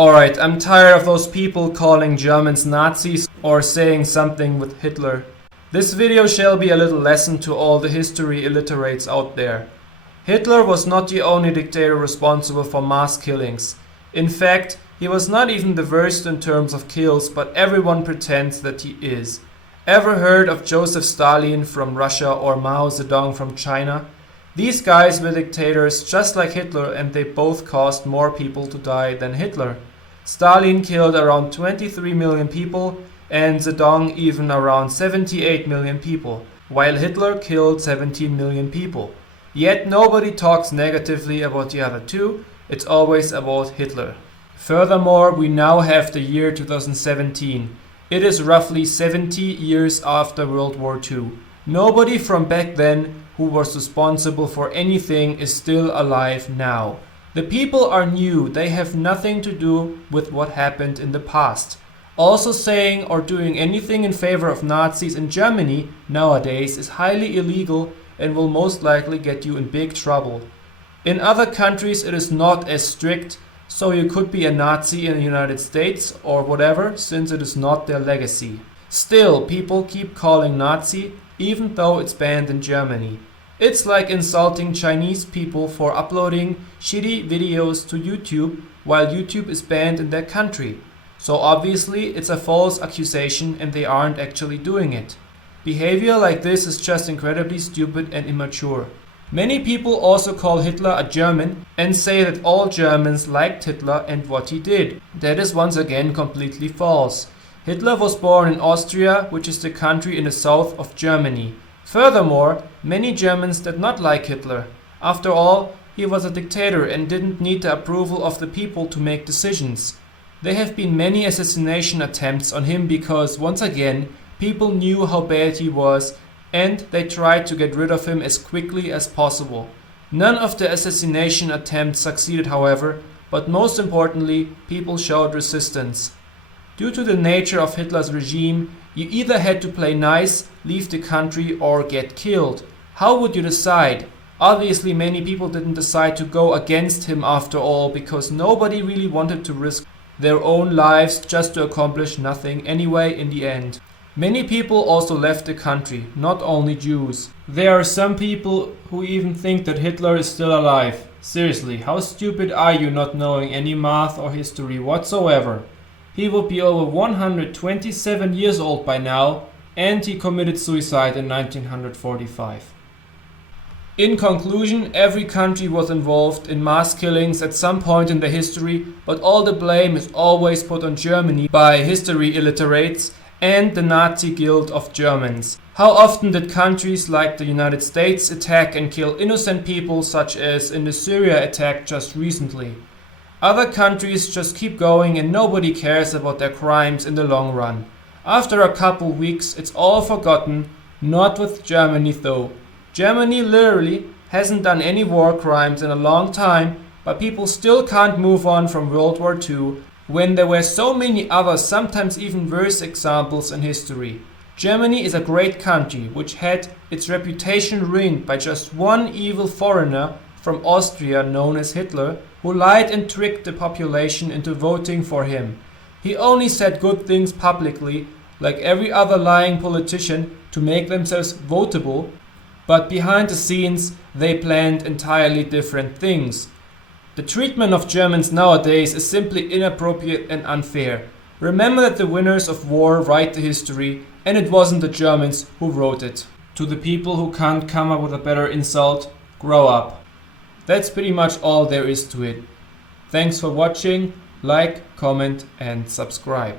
Alright, I'm tired of those people calling Germans Nazis or saying something with Hitler. This video shall be a little lesson to all the history illiterates out there. Hitler was not the only dictator responsible for mass killings. In fact, he was not even the worst in terms of kills, but everyone pretends that he is. Ever heard of Joseph Stalin from Russia or Mao Zedong from China? These guys were dictators just like Hitler, and they both caused more people to die than Hitler. Stalin killed around 23 million people and Zedong even around 78 million people, while Hitler killed 17 million people. Yet nobody talks negatively about the other two, it's always about Hitler. Furthermore, we now have the year 2017. It is roughly 70 years after World War II. Nobody from back then who was responsible for anything is still alive now. The people are new, they have nothing to do with what happened in the past. Also, saying or doing anything in favor of Nazis in Germany nowadays is highly illegal and will most likely get you in big trouble. In other countries it is not as strict, so you could be a Nazi in the United States or whatever, since it is not their legacy. Still, people keep calling Nazi even though it's banned in Germany. It's like insulting Chinese people for uploading shitty videos to YouTube while YouTube is banned in their country. So obviously it's a false accusation and they aren't actually doing it. Behavior like this is just incredibly stupid and immature. Many people also call Hitler a German and say that all Germans liked Hitler and what he did. That is once again completely false. Hitler was born in Austria, which is the country in the south of Germany. Furthermore, many Germans did not like Hitler. After all, he was a dictator and didn't need the approval of the people to make decisions. There have been many assassination attempts on him because, once again, people knew how bad he was and they tried to get rid of him as quickly as possible. None of the assassination attempts succeeded, however, but most importantly, people showed resistance. Due to the nature of Hitler's regime, you either had to play nice, leave the country, or get killed. How would you decide? Obviously, many people didn't decide to go against him after all, because nobody really wanted to risk their own lives just to accomplish nothing anyway in the end. Many people also left the country, not only Jews. There are some people who even think that Hitler is still alive. Seriously, how stupid are you not knowing any math or history whatsoever? He would be over 127 years old by now, and he committed suicide in 1945. In conclusion, every country was involved in mass killings at some point in their history, but all the blame is always put on Germany by history illiterates and the Nazi Guild of Germans. How often did countries like the United States attack and kill innocent people, such as in the Syria attack just recently? Other countries just keep going and nobody cares about their crimes in the long run. After a couple weeks it's all forgotten, not with Germany though. Germany literally hasn't done any war crimes in a long time, but people still can't move on from World War II when there were so many other, sometimes even worse examples in history. Germany is a great country which had its reputation ruined by just one evil foreigner from Austria known as Hitler, who lied and tricked the population into voting for him. He only said good things publicly, like every other lying politician, to make themselves votable, but behind the scenes they planned entirely different things. The treatment of Germans nowadays is simply inappropriate and unfair. Remember that the winners of war write the history, and it wasn't the Germans who wrote it. To the people who can't come up with a better insult, grow up. That's pretty much all there is to it. Thanks for watching, like, comment and subscribe.